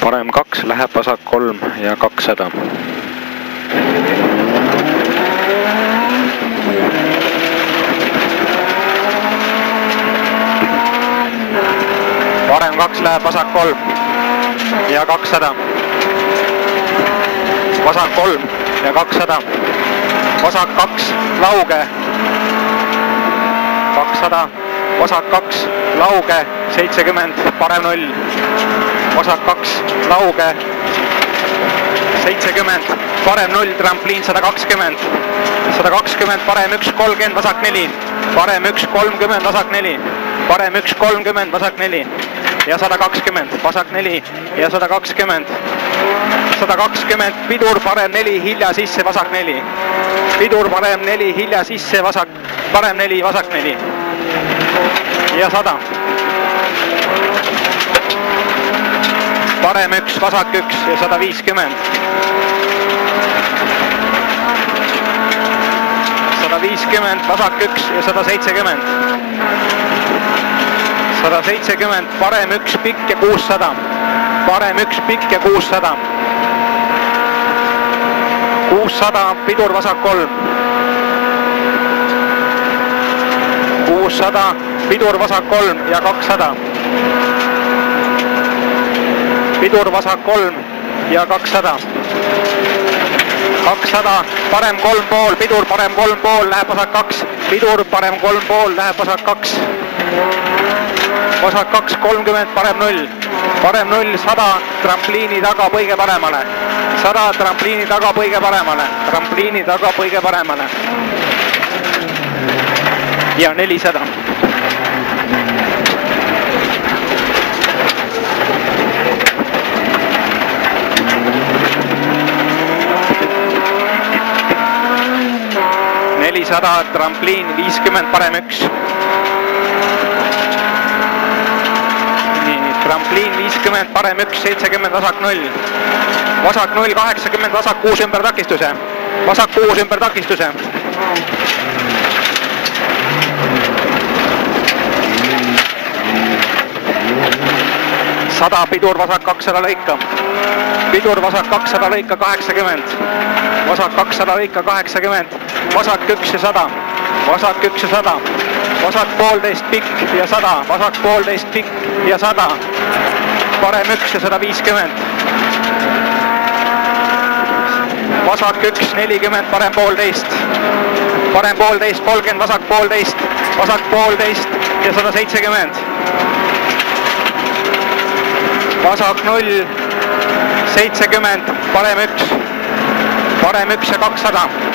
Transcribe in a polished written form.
parem 2 läheb vasak 3 ja 200. parem 2 läheb vasak 3 ja 200. vasak 3 ja 200. vasak 2 lauge 200. vasak 2 lauge 70, parem 0. vasak 2 lauge 70, parem 0, trampliin 120. 120, parem 1, 30, vasak 4. parem 1, 30, vasak 4. parem 1, 30, vasak 4. ja 120, vasak 4 ja 120. 120, pidur parem 4, hilja sisse, vasak 4. pidur parem 4, hilja sisse, vasak, parem 4, vasak 4. ja 100. parem 1, vasak 1 ja 150. 150, vasak 1 ja 170. 170, parem 1 pikk ja 600. parem 1 pikk ja 600. 600, pidur vasak 3. 600, pidur vasak 3 ja 200. pidur vasak 3 ja 200. 200, parem 3,5, pidur parem 3,5, läheb vasak 2. pidur parem 3,5, läheb vasak 2. vasak 2, 30, parem 0. parem 0, 100, trampliini taga põige paremale. 100, trampliini taga põige paremale. trampliini taga põige paremale. ja 400. trampliin 50, parem 1. nii, trampliin 50, parem 1, 70, vasak 0. vasak 0, 80, vasak 6 ümber takistuse. vasak 6 ümber takistuse. sada, pidur vasak 200 lõika. pidur vasak 200 lõika 80. vasak 200 lõika 80. vasak 1 ja 100. vasak 1 ja 100. vasak 1,5 pikk ja 100. vasak 1,5 pikk ja 100. parem 1 ja 150. vasak 1, 40, parem 1,5. parem 1,5, 30, vasak 1,5. vasak 1,5 ja 170. vasak 0, 70, parem 1. parem 1 ja 200.